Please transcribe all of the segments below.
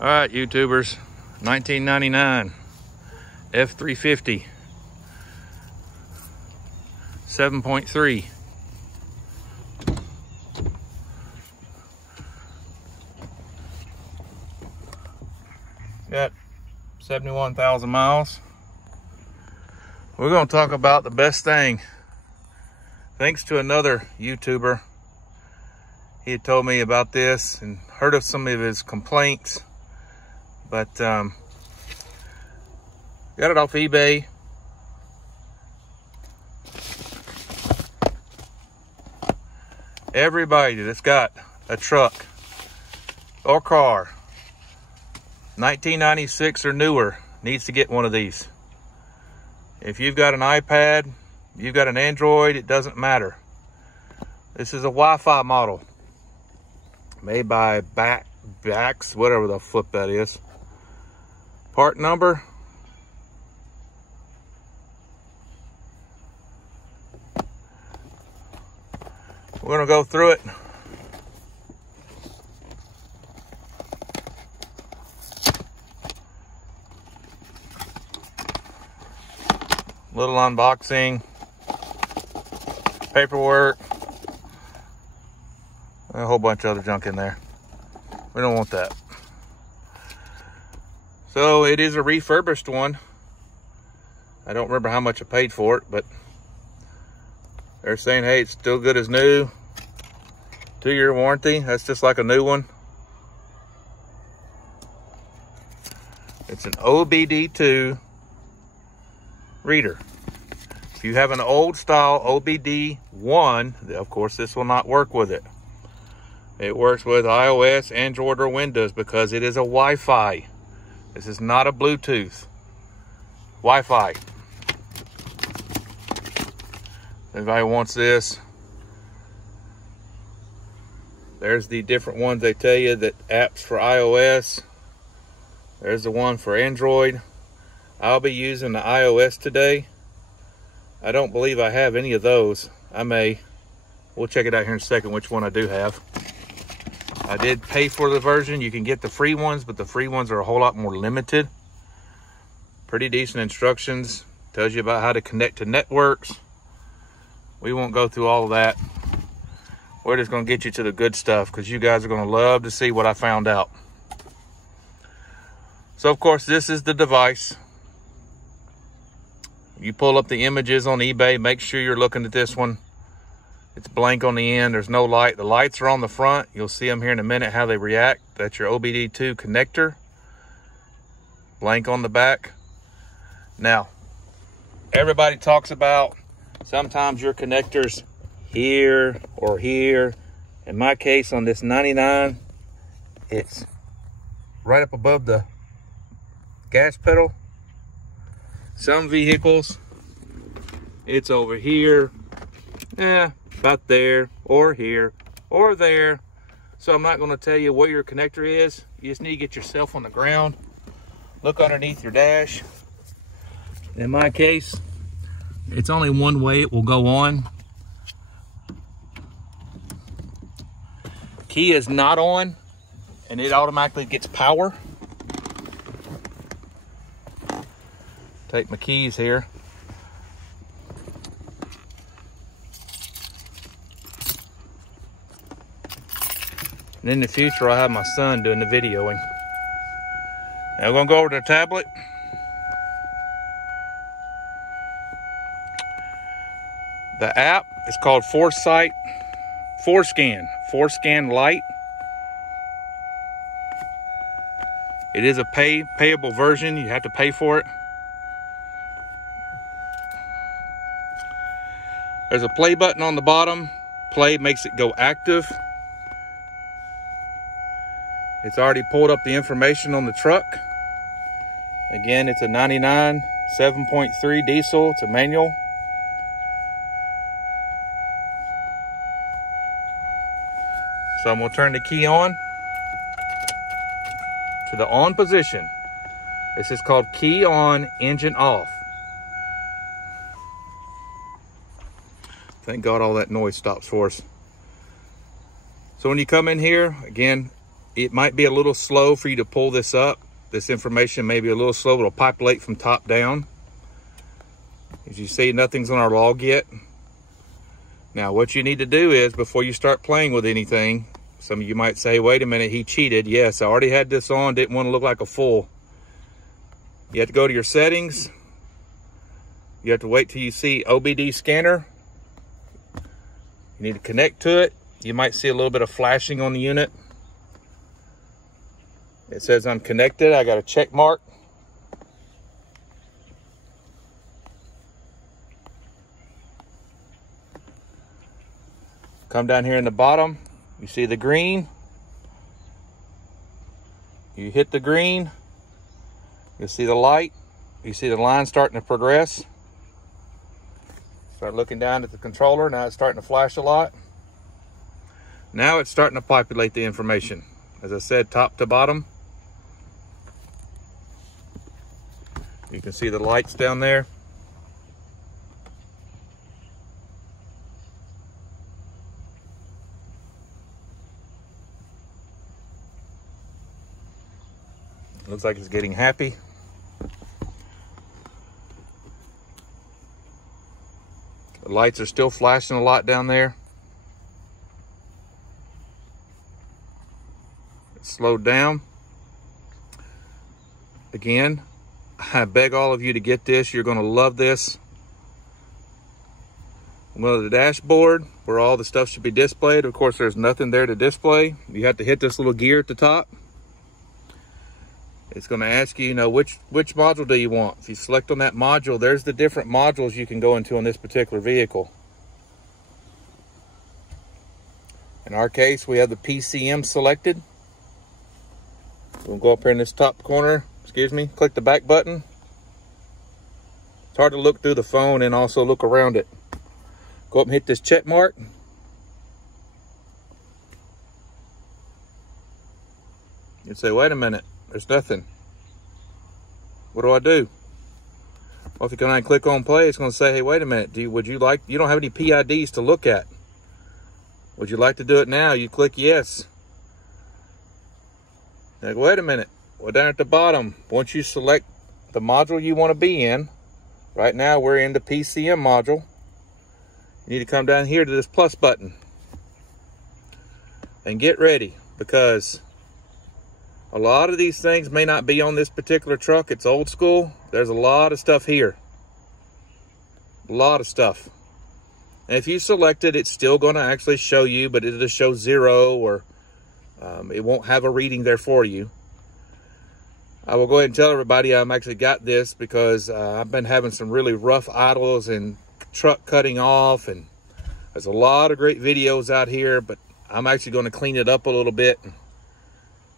All right, YouTubers, 1999 F350 7.3. Got 71,000 miles. We're going to talk about the best thing. Thanks to another YouTuber. He had told me about this and heard of some of his complaints, but got it off eBay. Everybody that's got a truck or car 1996 or newer needs to get one of these. If you've got an iPad, you've got an Android, it doesn't matter. This is a Wi-Fi model made by Backs, whatever the flip that is. Part number, we're gonna go through it. Little unboxing, paperwork, a whole bunch of other junk in there. We don't want that. So it is a refurbished one. I don't remember how much I paid for it, but they're saying, hey, it's still good as new. 2-year warranty. That's just like a new one. It's an OBDII reader. If you have an old style OBDII, of course this will not work with it. It works with iOS, Android, or Windows because it is a Wi-Fi. This is not a Bluetooth. Wi-Fi. Everybody wants this. There's the different ones they tell you that apps for iOS. There's the one for Android. I'll be using the iOS today. I don't believe I have any of those. I may. We'll check it out here in a second which one I do have. I did pay for the version. You can get the free ones, but the free ones are a whole lot more limited. Pretty decent instructions. Tells you about how to connect to networks. We won't go through all of that. We're just going to get you to the good stuff because you guys are going to love to see what I found out. So, of course, this is the device. You pull up the images on eBay. Make sure you're looking at this one. It's blank on the end. There's no light. The lights are on the front. You'll see them here in a minute how they react. That's your OBDII connector. Blank on the back. Now, everybody talks about sometimes your connectors here or here. In my case, on this 99, it's right up above the gas pedal. Some vehicles, it's over here, about there, or here, or there. So I'm not going to tell you what your connector is. You just need to get yourself on the ground. Look underneath your dash. In my case, it's only one way it will go on. Key is not on, and it automatically gets power. Take my keys here. And in the future, I'll have my son doing the videoing. Now we're gonna go over to the tablet. The app is called ForScan Lite. It is a payable version. You have to pay for it. There's a play button on the bottom. Play makes it go active. It's already pulled up the information on the truck. Again, it's a 99 7.3 diesel. It's a manual. So I'm going to turn the key on to the on position. This is called key on, engine off. Thank God all that noise stops for us. So when you come in here, again, it might be a little slow for you to pull this up. This information may be a little slow. It'll populate from top down. As you see, nothing's on our log yet. Now, what you need to do is, before you start playing with anything, some of you might say, wait a minute, he cheated. Yes, I already had this on, didn't want to look like a fool. You have to go to your settings. You have to wait till you see OBD scanner. You need to connect to it. You might see a little bit of flashing on the unit. It says I'm connected. I got a check mark. Come down here in the bottom. You see the green. You hit the green. You'll see the light. You see the line starting to progress. Start looking down at the controller. Now it's starting to flash a lot. Now it's starting to populate the information. As I said, top to bottom. You can see the lights down there. Looks like it's getting happy. The lights are still flashing a lot down there. It's slowed down. Again, I beg all of you to get this. You're going to love this. I'm going to the dashboard where all the stuff should be displayed. Of course, there's nothing there to display. You have to hit this little gear at the top. It's going to ask you, which module do you want? If you select on that module, there's the different modules you can go into on this particular vehicle. In our case, we have the PCM selected. We'll go up here in this top corner, click the back button. It's hard to look through the phone and also look around it. Go up and hit this check mark. You'd say, wait a minute. There's nothing. What do I do? Well, if you go down and click on play, it's going to say, hey, wait a minute. You don't have any PIDs to look at. Would you like to do it now? You click yes. Like, wait a minute. Well, down at the bottom, once you select the module you want to be in, right now we're in the PCM module. You need to come down here to this plus button and get ready, because a lot of these things may not be on this particular truck. It's old school. There's a lot of stuff here. A lot of stuff. And if you select it, it's still going to actually show you, but it'll just show 0, or it won't have a reading there for you. I will go ahead and tell everybody I'm actually got this because I've been having some really rough idles and truck cutting off, and there's a lot of great videos out here, but I'm actually going to clean it up a little bit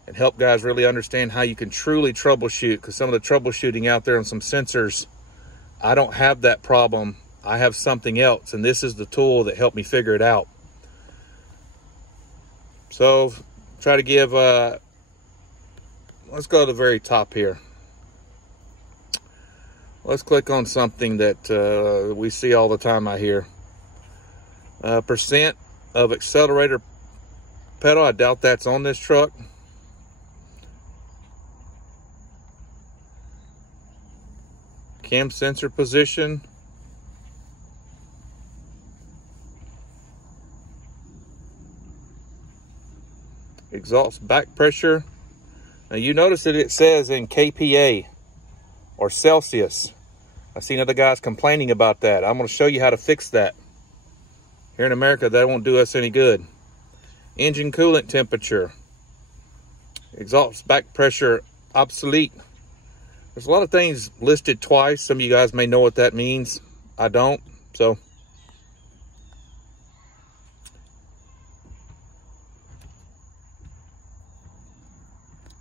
and help guys really understand how you can truly troubleshoot, because some of the troubleshooting out there on some sensors, I don't have that problem. I have something else, and this is the tool that helped me figure it out. So try to give, let's go to the very top here. Let's click on something that we see all the time out here. Percent of accelerator pedal. I doubt that's on this truck. Cam sensor position. Exhaust back pressure. Now you notice that it says in kPa or Celsius. I've seen other guys complaining about that. I'm going to show you how to fix that. Here in America, that won't do us any good. Engine coolant temperature. Exhaust back pressure obsolete. There's a lot of things listed twice. Some of you guys may know what that means. I don't. So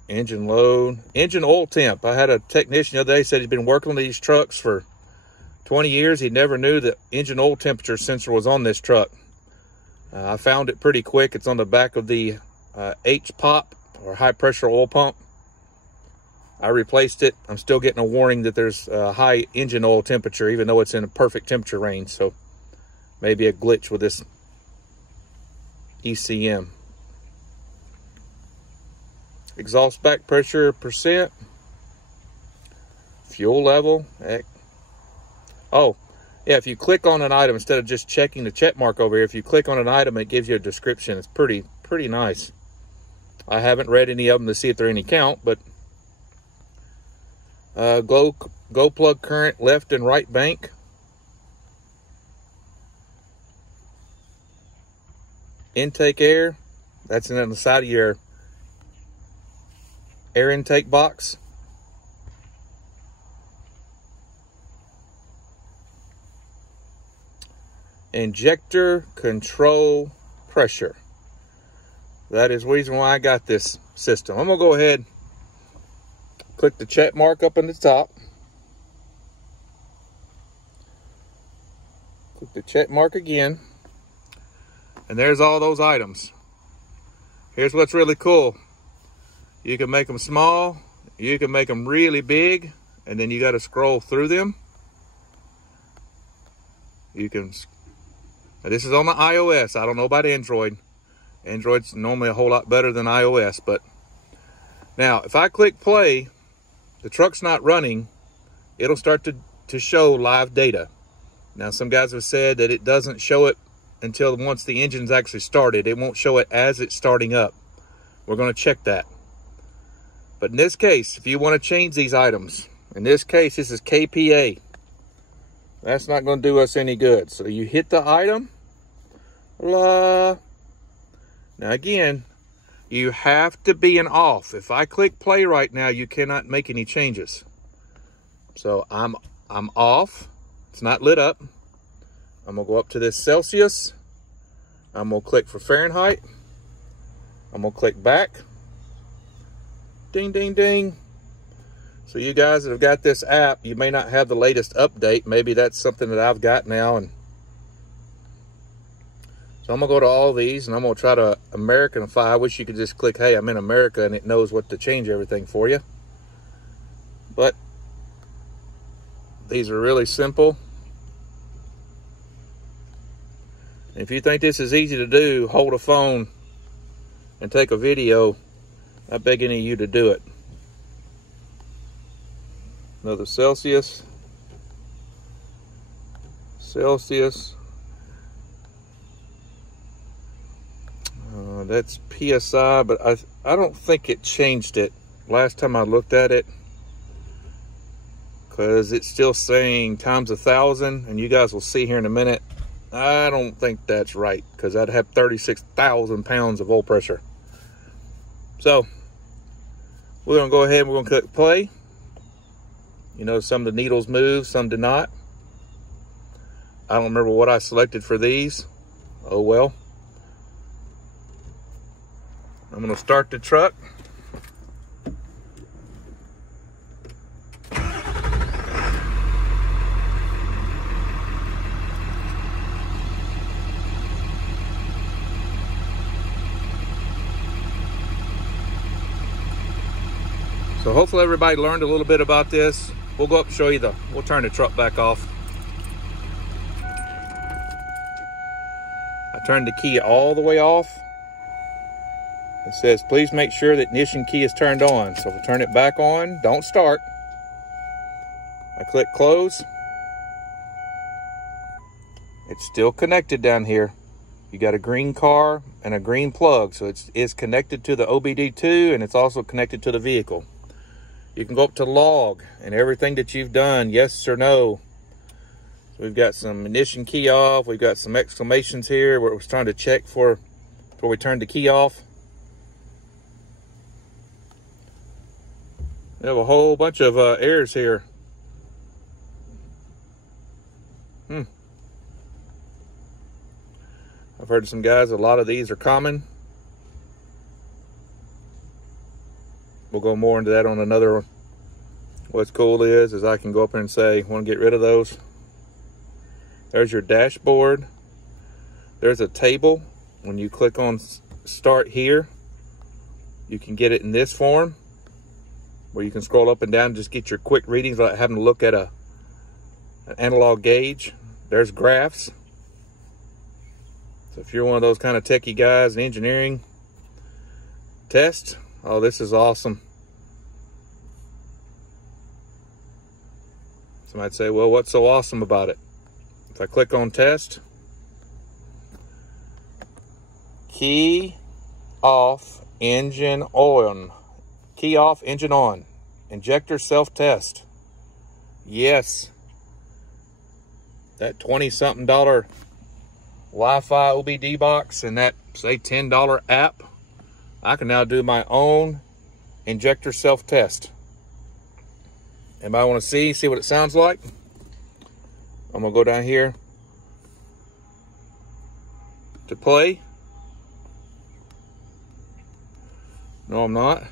engine load, engine oil temp. I had a technician the other day said he's been working on these trucks for 20 years. He never knew that engine oil temperature sensor was on this truck. I found it pretty quick. It's on the back of the H-pop or high pressure oil pump. I replaced it. I'm still getting a warning that there's a high engine oil temperature, even though it's in a perfect temperature range. So maybe a glitch with this ECM. exhaust back pressure percent, fuel level. Oh, yeah, if you click on an item, instead of just checking the check mark over here, if you click on an item, it gives you a description. It's pretty nice. I haven't read any of them to see if they're any count, but go plug current left and right bank. Intake air, that's on the side of your air intake box. Injector control pressure. That is the reason why I got this system. I'm gonna go ahead, click the check mark up in the top. Click the check mark again. And there's all those items. Here's what's really cool. You can make them small, you can make them really big, and then you got to scroll through them. You can, now this is on the iOS. I don't know about Android. Android's normally a whole lot better than iOS, but now if I click play, the truck's not running, it'll start to show live data. Now some guys have said that it doesn't show it until once the engine's actually started. It won't show it as it's starting up. We're going to check that. But in this case, if you want to change these items, in this case, this is KPA. That's not going to do us any good. So you hit the item. Now again, you have to be in off. If I click play right now, you cannot make any changes. So I'm off. It's not lit up. I'm gonna go up to this Celsius. I'm gonna click for Fahrenheit. I'm gonna click back. Ding, ding, ding. So you guys that have got this app, you may not have the latest update. Maybe that's something that I've got now. And so I'm gonna go to all these and I'm gonna try to Americanify. I wish you could just click, hey, I'm in America, and it knows what to change everything for you. But these are really simple. If you think this is easy to do, hold a phone and take a video. I beg any of you to do it. Another Celsius. Celsius. That's PSI, but I don't think it changed it last time I looked at it, because it's still saying times 1,000, and you guys will see here in a minute. I don't think that's right, because I'd have 36,000 pounds of oil pressure. So we're going to go ahead and we're going to click play. You know, some of the needles move, some did not. I don't remember what I selected for these. Oh well. I'm going to start the truck. So hopefully everybody learned a little bit about this. We'll go up and show you we'll turn the truck back off. I turned the key all the way off. It says, please make sure that ignition key is turned on. So if I turn it back on, don't start. I click close. It's still connected down here. You got a green car and a green plug. So it's connected to the OBDII, and it's also connected to the vehicle. You can go up to log and everything that you've done, yes or no. So we've got some ignition key off. We've got some exclamations here where it was trying to check before we turned the key off. We have a whole bunch of errors here. I've heard some guys, a lot of these are common. We'll go more into that on another one. What's cool is I can go up here and say, want to get rid of those. There's your dashboard. There's a table. When you click on start here, you can get it in this form, where you can scroll up and down and just get your quick readings without having to look at an analog gauge. There's graphs. So if you're one of those kind of techie guys in engineering, test. Oh, this is awesome. Somebody'd say, well, what's so awesome about it? If I click on test, key off, engine on. Key off, engine on. Injector self-test. Yes. That $20-something Wi-Fi OBD box and that, say, $10 app, I can now do my own injector self-test. Anybody want to see what it sounds like? I'm going to go down here to play. No, I'm not.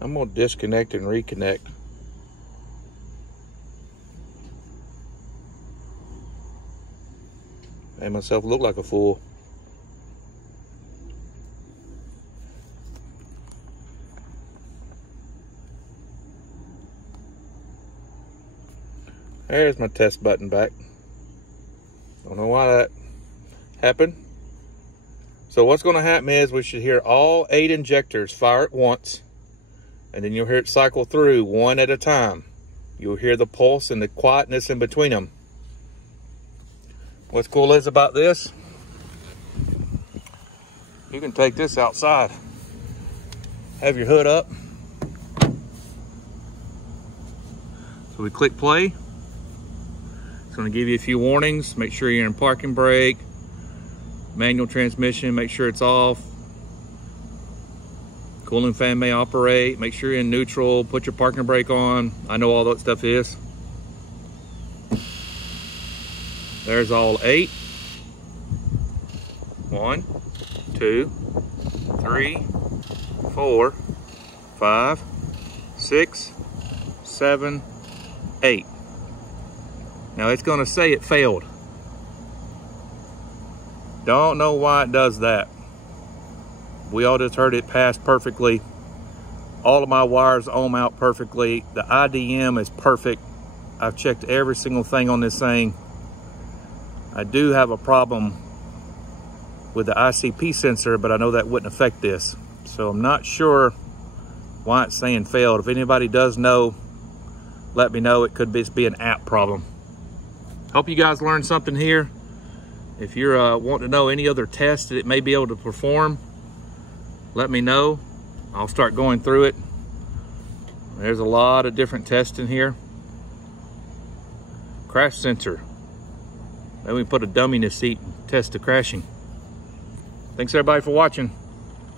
I'm going to disconnect and reconnect. Made myself look like a fool. There's my test button back. Don't know why that happened. So what's going to happen is we should hear all 8 injectors fire at once, and then you'll hear it cycle through one at a time. You'll hear the pulse and the quietness in between them. What's cool is about this, you can take this outside. Have your hood up. So we click play. It's going to give you a few warnings. Make sure you're in parking brake, manual transmission, make sure it's off. Cooling fan may operate. Make sure you're in neutral. Put your parking brake on. I know all that stuff is. There's all 8. 1, 2, 3, 4, 5, 6, 7, 8. Now it's going to say it failed. Don't know why it does that. We all just heard it pass perfectly. All of my wires ohm out perfectly. The IDM is perfect. I've checked every single thing on this thing. I do have a problem with the ICP sensor, but I know that wouldn't affect this. So I'm not sure why it's saying failed. If anybody does know, let me know. It could be an app problem. Hope you guys learned something here. If you're wanting to know any other tests that it may be able to perform, let me know. I'll start going through it. There's a lot of different tests in here. Crash sensor. Maybe we can put a dummy in the seat and test the crashing. Thanks everybody for watching.